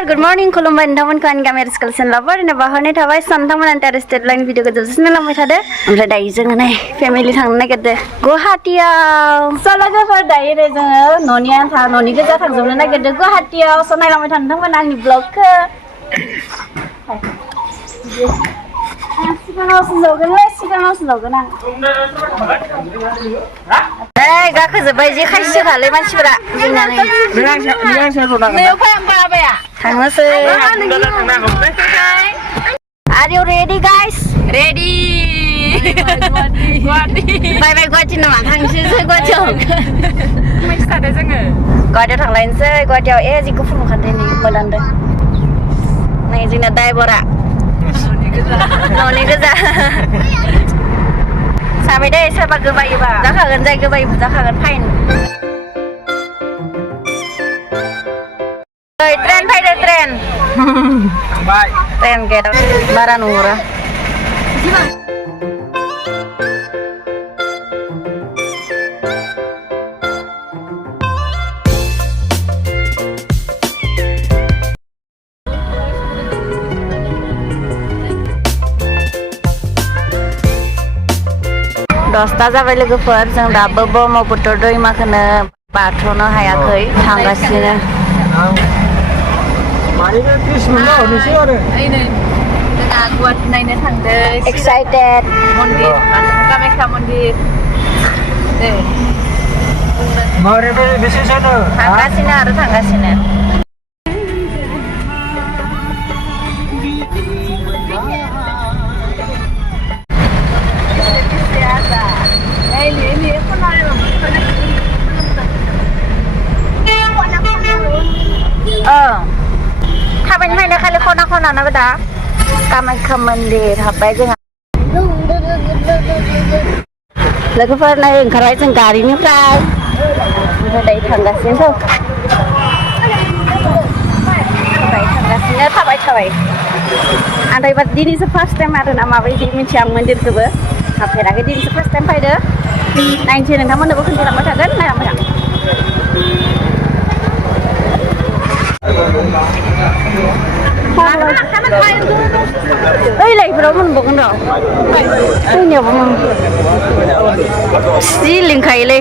Good morning, खुलुमबाय नोंथांमोनखौ आंनि गामियारि स्कुलसिम लाबोनो बाहरनाय थाबाय नोंथांमोना इन्टारेस्टेड लाइन भिडिअखौ जोबजासिम नायलांबाय थादो ओमफ्राय दायो जोङो नै फेमिलि थांनो नागिरदो गुवाहाटीयाव लोगोफोर दायो नै जोङो न'नि आन्था न'नि गोजा थांजोबनो नागिरदो गुवाहाटीयाव नायलांबाय थादो नोंथांमोना आंनि ब्लगखौ सिगाङावसो जगोन आं नै गाखोजोब्बाय जे खायसोखालै मानसिफोरा जोंना नै थांनोसै Are you ready guys? Ready. बाय बाय गुवाहाटी नामा थांसैसो गुवाहाटीयाव Start जोङो गुवाहाटीयाव थांलायनोसै गुवाहाटीयाव जि गुफुर ओंखारदों नै मोदानदों नै जोंना ड्राइभारा न'नि गोजा साबाय दे सोरबा गोबायोबा जाखागोन जाय गोबायोबा जाखागोन फाइन ट्रेन फैदो ट्रेन ट्रेन गेट बारा नुहुरा दसथा जाबाय लोगोफोर जों दाबो ब्रह्मपुत्र दैमाखौनो बारथ'नो हायाखै थांगासिनो गुवाहाटी नायनो थांदों एक्साइटेड मन्दिर कामाख्या मन्दिर थांगासिनो आरो थांगासिनो थाबायनो फैनो खालि खना खना ना दा कामाख्या मन्दिर हाबबाय जोंहा लोगोफोर नै ओंखारबाय जों गारिनिफ्राय ओमफ्राय दायो थांगासिनो थाबाय आं एबार दिनैसो फार्स्ट टाइम आरोना माबायदि मिथिया आं मन्दिरखौबो हाबफेराखै दिनैसो फार्स्ट टाइम फैदो नायनोसै नोंथांमोननोबो खोन्थालांबाय थागोन नायलांबाय थां ओइ लाइफोराव मोनबावगोन र' फैनायावबो जि लिंखायोलै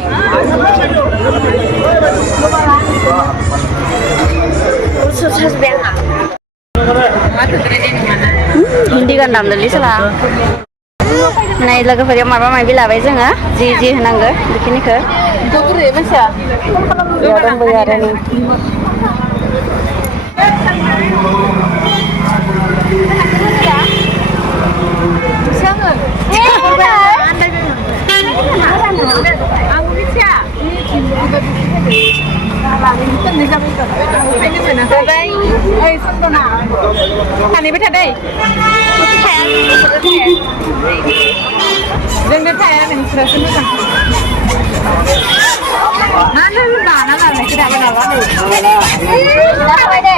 हिन्दी गान दामदोंलै साला नै लोगोफोर माबा माबि लाबाय जोङो जि होनांगौ बेखिनिखौ बेयाव दंबोयो आरो नै थानायबाय थादै जोंनो थाया नोंसोरसो मोजां मानो बाना लानायखौ दाबो लाबानो थाबाय दे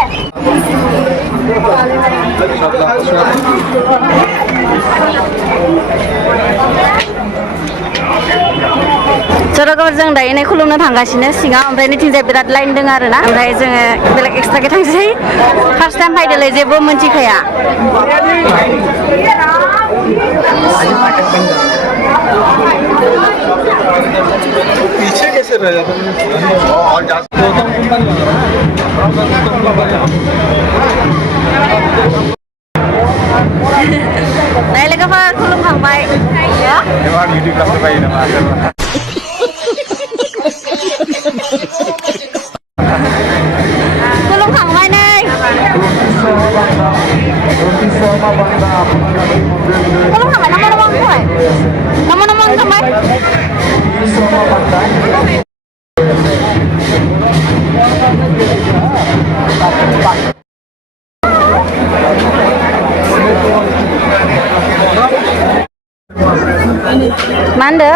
लोगोफोर जों दायो नै खुलुमनो थांगासिनो सिङाव ओमफ्राय नैथिंजाय बिराद लाइन दङ आरोना ओमफ्राय जोङो बेलेग एक्सट्राके थांसै फार्स्ट टाइम फैदोलै जेबो मोनथिखाया पीछे कैसे रह जाता और नै लोगोफोर खुलुमखांबाय भिडिअ खालामबाय नामा खुलुमखांबाय नै खुलुमखांबाय नामा थांबाय मा होनदो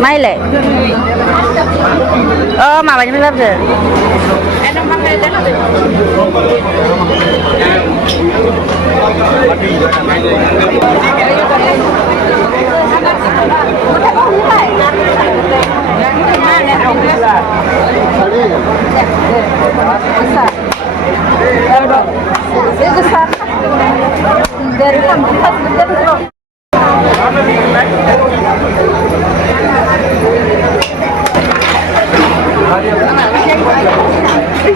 माइलाय माबानिफ्राय लाबोदो Masa Nay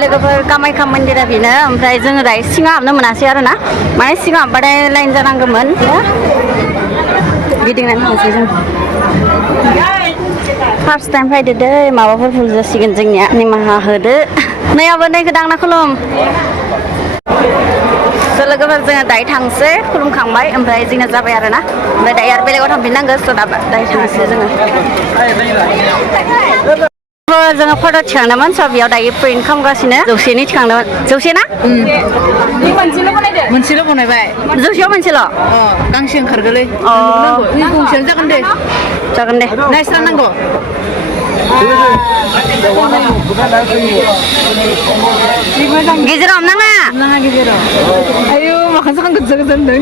लोगोफोर कामाख्या मन्दिरा बेनो ओमफ्राय जोङो दायो सिङाव हाबनो मोनासै आरो ना माने सिङाव हाबबाथाय लाइन जानांगौमोन गिदिंनानै थांसै जों फार्स्ट टाइम फैदो दै माबाफोर भुल जासिगोन जोंनिया निमाहा होदो नैयावबो नैखौ दांना खुलुम लोगोफोर जोङो दायो थांसै खुलुमखांबाय ओमफ्राय जोंना जाबाय आरो ना ओमफ्राय दायो आरो बेलेगाव थांफिननांगौ स' दायो थांसै जोङो जोङो फट' थिखांदोंमोन स' बेयाव दायो प्रिन्ट खालामगासिनो जौसेनि थिखांदोंमोन जौसे ना? मोनसेल' बनायबाय जौसेयाव मोनसेल' गांसे ओंखारगोलै गंसेयानो जागोन दे जागोन दे नायस्रा नांगौ गेजेराव नाङा नाङा गेजेराव आयु माखा जागोन गोजा गोजा होनदों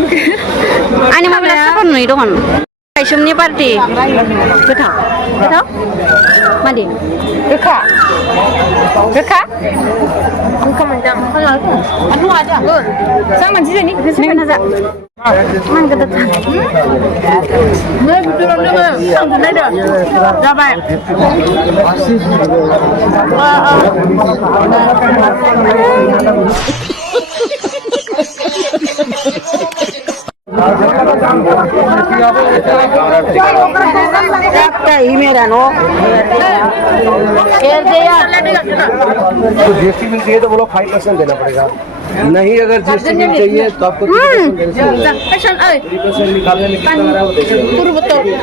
आंनि मबाइला साफा नुयो दखन थाइसुमनि पार्टि गोथाव गोथाव मादि गोखा गोखा गोखा मोनदां आनु आजा sang मोनसे जानि नों जा मान गोदोर नै बुदुराव दोङो सांजों नायदो जाबाय जीएसटी बिल चाहिए तो बोलो 5% देना पड़ेगा नहीं अगर जीएसटी बिल चाहिए तो आपको 3% निकालने में कितना आ रहा है वो देखिए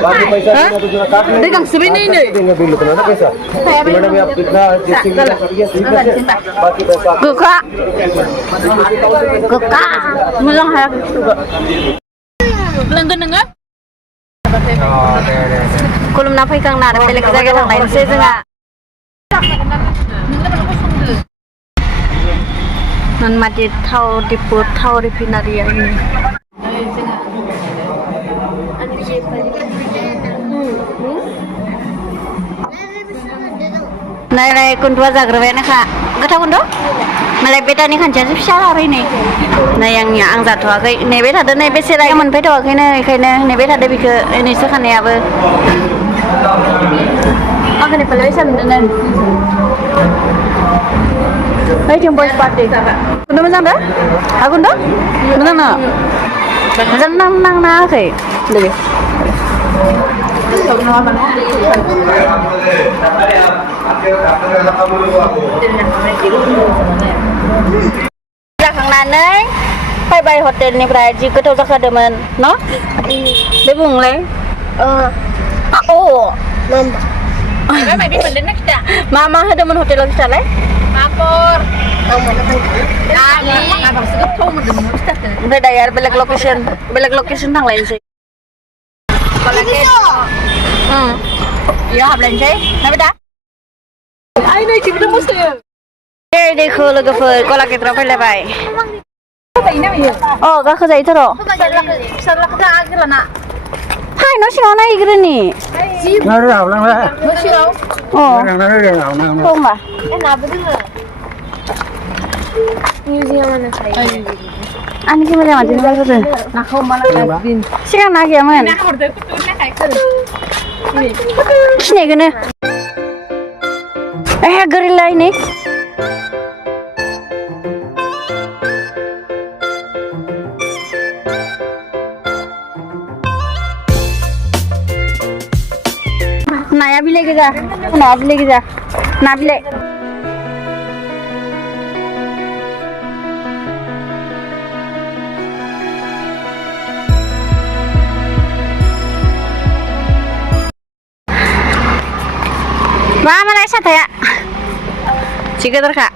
बाकी पैसा देना तो जरा काट लेंगे देंगे बिल उतना ना पैसा मैडम आप कितना जीएसटी बिल करिए 3% बाकी पैसा गोखा गोखा मोजां हाया लोंगोन नोङो खुलुमना फैखांना आरो बेलेग जायगायाव थांलायनोसै जोंहा ननमाटि थाव डिपु थाव रिफाइनारि नाय नाय कुन्टुआ जाग्रोबायानोखा गोथाव कुन्टु मालाय बेटानि खान्थियासो फिसा लाबाय नै आंनिया आं जाथ'वाखै नेबाय थादो नै बेसेरा मोनफैथ'वाखैनो बेखायनो नेबाय थादो बेखौ नैसो खानायाबो आंखौ नेपालाय बेसे मोनदों ओइथिं बयस पार्टि कुन्टु मोजां दो हा कुन्टु मोजां ना मोजां नाङाखै लोगो जाखांनानै फैबाय हटेलनिफ्राय जि गोथाव जाखादोंमोन न' बे बुंलाय मा मा होदोंमोन हटेलाव खिथालाय पापर गोथाव मोनदोंमोन फिथाखौ ओमफ्राय दायो आरो बेलेग लकेसन थांलायनोसै इयाव हाबलायनोसै ना बेटा आइ नै थिबो मोसायो दैखौ लोगोफोर कलाकेत्रआव फैलायबाय अ गाखो जायोथ' र' फिसालाखौ जा आगोलाना फाय न' सिङाव नायग्रोनि अ होमबा आंनि केमेराया माथो गाज्रि सिगां ना गैयामोन खिनायखौनो गोरैलाय नै नाया बिलाइ गोजा नाया बिलाइ गोजा ना बिलाइ मा मालाय साथाया जि गोदोरखा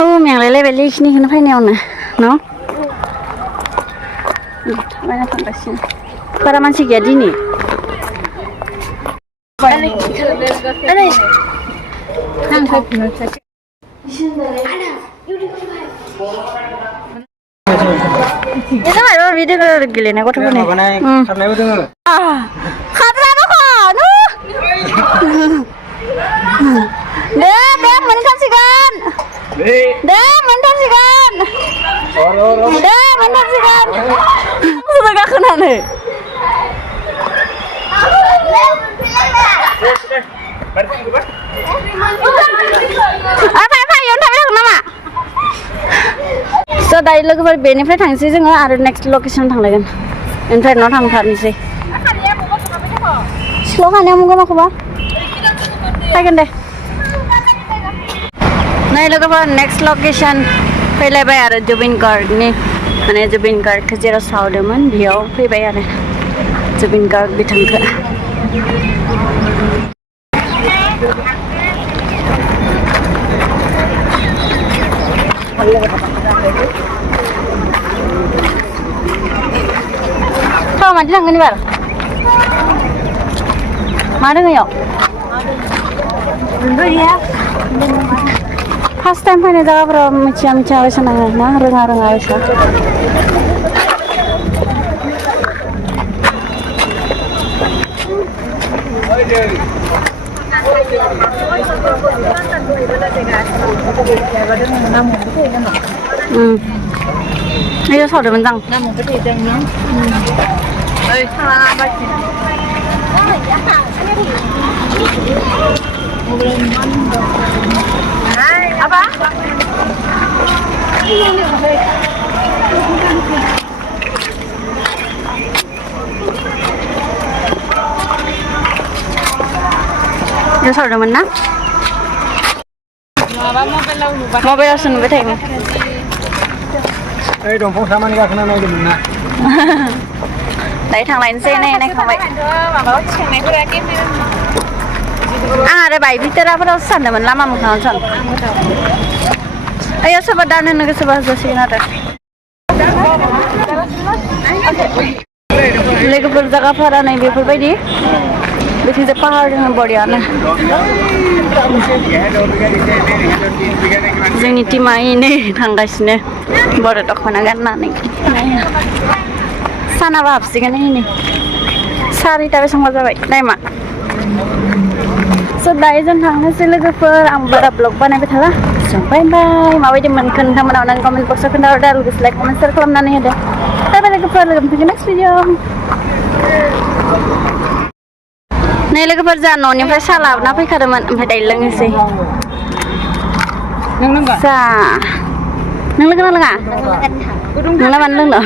औ मेंलायलायबायलै इखिनिखौनो फैनायावनो न' थाबायना थांगासिनो बारा मानसि गैया दिनै भिडिअ गेलेनाय गथ'फोरनि खारग्रा दखान दे मोनखासिगोन Deh, mentasihkan. Or. Deh, mentasihkan. Sudah gak kena nih. Apa yon थाबाय थागोन नामा? So दायो लोगोफोर बेनिफ्राय थांसै जोङो आरो नेक्स्ट लकेसन थांलायगोन ओमफ्राय न'आव थांथारनोसै सिख्लायाव खानाया मुगा माखौबा फैगोन दे नै लोगोफोर नेक्स्ट लकेसन फैलायबाय आरो जुबिन गार्गनि माने जुबिन गार्गखौ जेराव सावदोंमोन बेयाव फैबाय आरो जुबिन गार्ग बिथांखौ Kau mandi nang ini bar. Mana nggak yuk? Belum ya. First time pada jaga berapa macam wes nang na rengar wes. Ayo saudara bentang. Apa? Ayo saudara mana? Mobil langsung betul. दंफां सामानि गाखोना नायदोंमोन ना दायो थांलायनोसै नाय खांबाय आं आरो बाय भितराफोराव सानदोंमोन लामा मोखाङाव सान ओइयाव सोरबा दान होनो गोसोबा होजासिगोन आरो लोगोफोर जायगाफोरा नै बेफोरबायदि बेथिंजाय पाहार दङ बरियानो जोंनि टिमा नै थांगासिनो बर' दख'ना गाननानै सानाबा हाबसिगोन नै सारिथा बेसेबां जाबाय टाइमा स' दायो जों थांनोसै लोगोफोर आं बारा ब्लग बानायबाय थाला स' बाय बाय माबायदि मोनखो नोंथांमोना अननानै कमेन्ट बक्सआव खोन्थाहरदो आरो लोगोसे लाइक कमेन्ट शेयार खालामनानै होदो बाय बाय लोगोफोर लोगो मोनफिनगोन नेक्स्ट भिडिअ नै लोगोफोर जोंहा न'निफ्राय साहा लाबोना फैखादोंमोन ओमफ्राय दायो लोंनोसै साहा नों लोंगोना लोङा? नोंना मानो लोंनो?